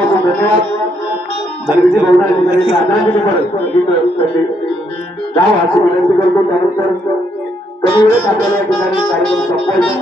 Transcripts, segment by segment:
मनापासून धन्यवाद. धनविजी भाऊना या ठिकाणी परत गाव अशी विनंती करतो त्यानंतर कमी वेळेत आपल्याला या ठिकाणी कार्यक्रम संपवायचा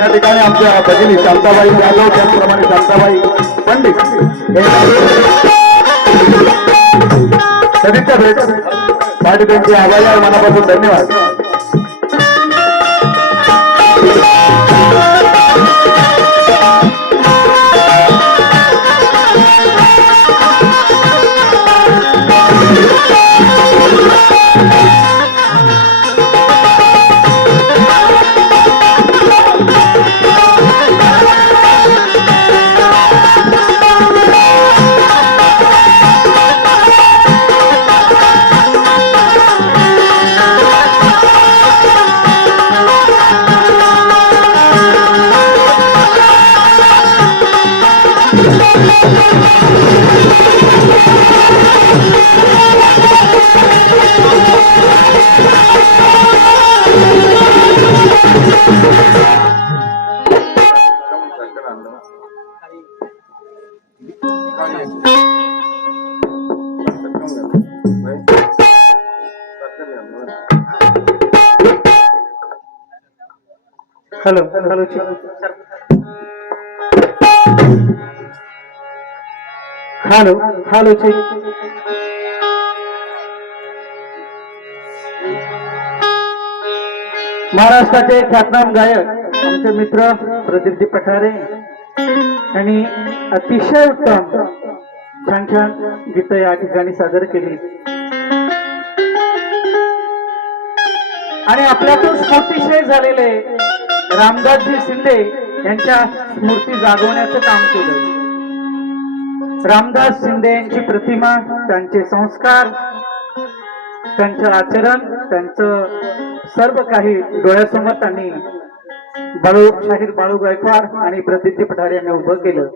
या ठिकाणी आमच्या भगिनी शांताबाई जाधव त्याचप्रमाणे शांताबाई पंडित सदिच्छा भेट. साठी त्यांचे आभारी मनापासून धन्यवाद. हॅलो हॅलो हॅलो हॅलो महाराष्ट्राचे ख्यातनाम गायक आमचे मित्र प्रदीपजी पठारे आणि अतिशय उत्तम छान छान गीत या ठिकाणी सादर केली. आणि आपल्यातून स्फूर्तिशय झालेले रामदासजी शिंदे यांच्या स्मृती जागवण्याचं काम केलं रामदास शिंदे यांची प्रतिमा त्यांचे संस्कार त्यांचं आचरण त्यांचं सर्व काही डोळ्यासमोर त्यांनी बाळू शाहीर बाळू गायकवाड आणि प्रदीपजी पठारे यांनी उभं केलं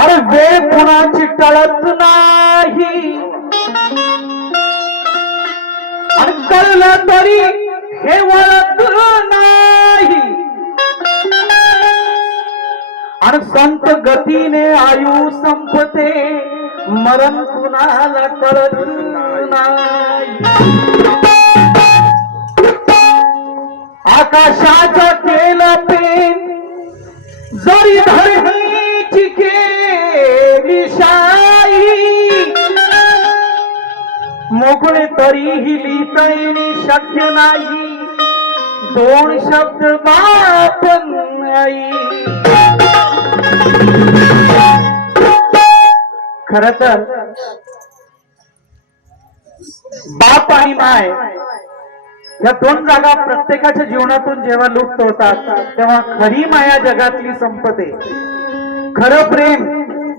अरे वेळ कुणाची टळत नाही. आणि कळलं तरी हे वळत नाही. आणि संत गतीने आयु संपते मरण कुणाला कळत नाही. मोकळे तरीही लिहिता येणे शक्य नाही. दोन शब्द बाप आई. खर तर बाप आणि माय या दोन जागा प्रत्येकाच्या जीवनातून जेव्हा लुप्त होतात तेव्हा खरी माया जगातली संपते. खरं प्रेम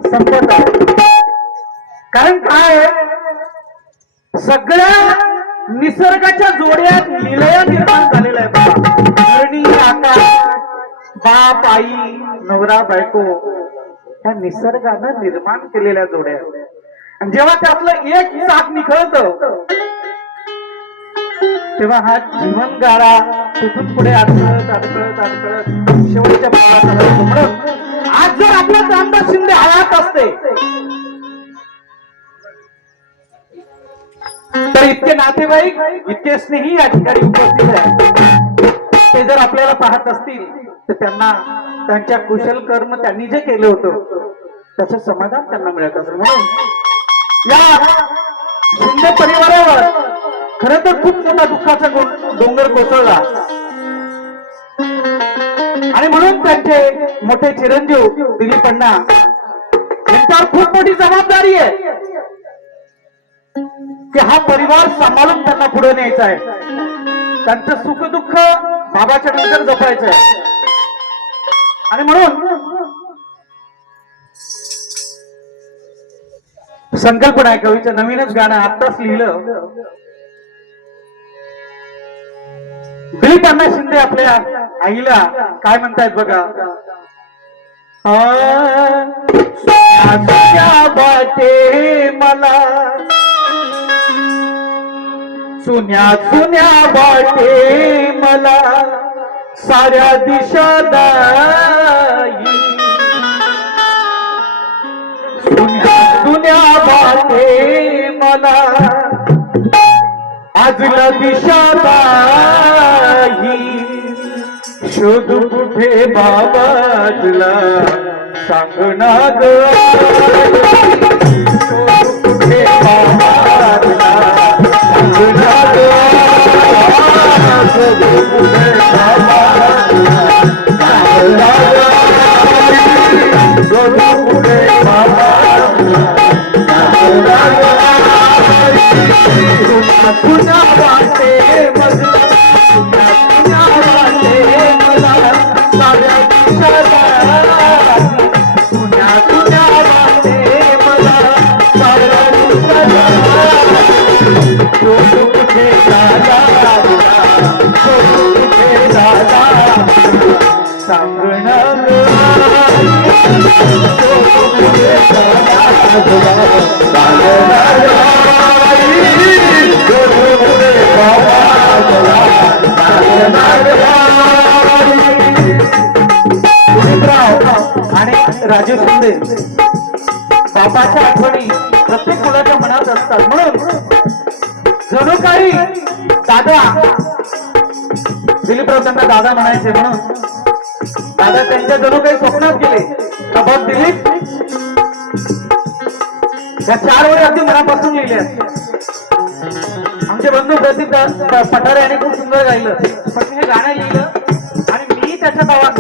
संपत कारण काय? आहे? सगळ्या निसर्गाच्या जोड्यात निलया निर्माण झालेल्या आहे धरणी आकाश बाप आई नवरा बायको ह्या निसर्गानं निर्माण केलेल्या जोड्या. आणि जेव्हा त्यातलं एक साथ निखळत तेव्हा हा जीवन गाडा तिथून पुढे अडकळत अडकळत अडकळत शेवटच्या भागात आज जर आपला रामदास शिंदे हयात असते तर इतके नातेवाईक इतके स्नेही या ठिकाणी उपस्थित आहेत. ते जर आपल्याला पाहत असतील तर त्यांना त्यांच्या कुशल कर्म त्यांनी जे केलं होतं त्याचं समाधान त्यांना मिळत असेल. म्हणून या शिंदे परिवारावर खर तर खूप मोठा दुःखाचा डोंगर कोसळला. आणि म्हणून त्यांचे मोठे चिरंजीव दिलीप अण्णा यांच्यावर खूप मोठी जबाबदारी आहे. की हा परिवार सांभाळून त्यांना पुढे न्यायचा आहे. त्यांचं सुख दुःख बाबाच्या नंतर जपायचं आहे. आणि म्हणून संकल्पना आहे कवीचं नवीनच गाणं आत्ताच लिहिलं. दिलीप अण्णा शिंदे आपल्या आईला काय म्हणतायत बघा? आ, मला सुन्या सुन्या वाटे मला साऱ्या दिशा दाई. सुन्या सुन्या वाटे मला आजला दिशा दाई. शोध कुठे बाबाजला? सांगणार राजू शिंदे. बापाच्या आठवणी प्रत्येक मुलाच्या मनात असतात. म्हणून जणू काही दादा दिलीपराव त्यांना दादा म्हणायचे म्हणून. दादा त्यांच्या जणू काही स्वप्नात गेले. का दिली या चार वेळी अगदी मनापासून लिहिले आमचे बंधू प्रदीप पठारे यांनी खूप सुंदर गायलं. पण मी हे गाणं लिहिलं आणि मी त्याच्या गावात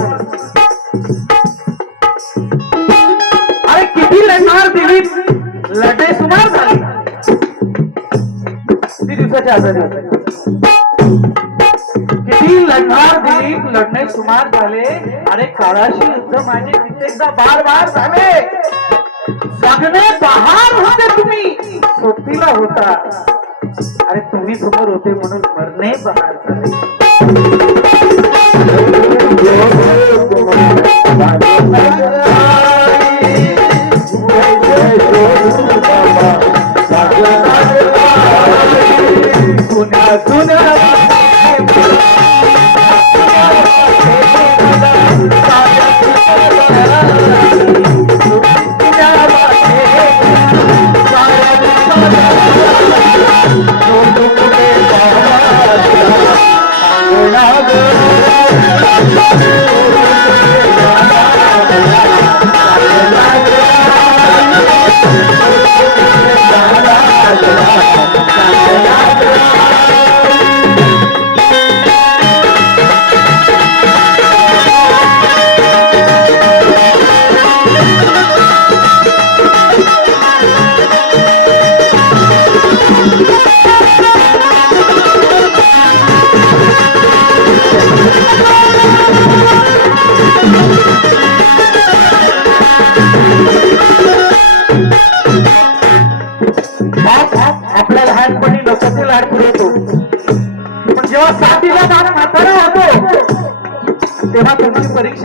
अरे किती लढणार दिलीप? लढे सुमार झाले. किती दिवसाच्या आजारी किती लढणार सुमार झाले अरे काळाशी युद्ध माझे कित्येकदा बार बार झाले. जगणे बहार होते तुम्ही. सोबतीला होता. अरे तुम्ही समोर होते म्हणून मरणे बहार झाले.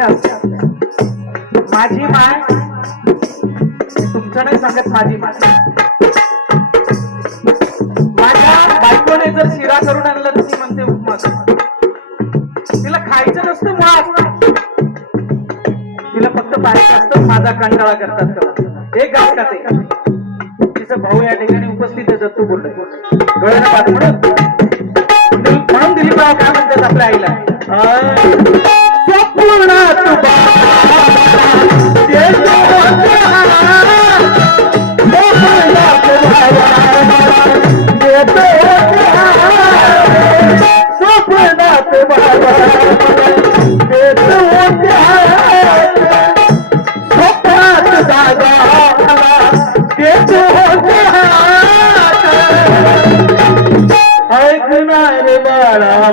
होतो तेव्हा माझी माय. तुमच्या नाही सांगत माझी माय. माझ्या बायकोने जर शिरा करून आणलं तर ती म्हणते उपमा तिला खायचं नसतं मुळात. तिला फक्त पाहायचं असतं माझा कंटाळा करतात तेव्हा एक गाव ते तिचा भाऊ या ठिकाणी उपस्थित आहे दत्तू बोलले. डोळ्याला पाठ म्हणून. म्हणून दिलीपराव काय म्हणतात आपल्या आईला? बाळा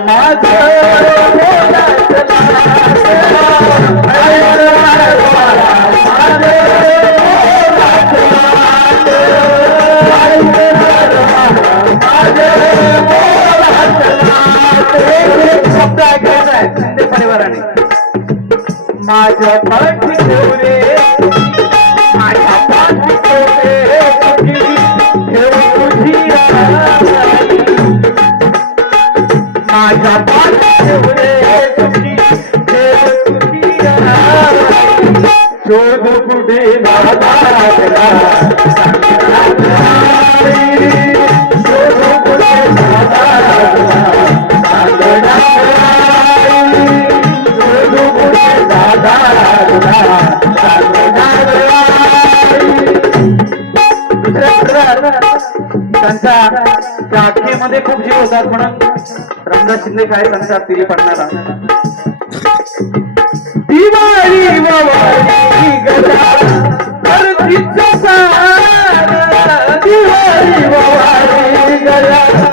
शब्द ऐकायचा आहे परिवाराने माझ्या दुसऱ्या त्यांचा त्या अटकेमध्ये खूप जीव होतात म्हणून रामदास शिंदे काय सांगतात दिलीपांना दिवाळी दिवाळी दिवाळी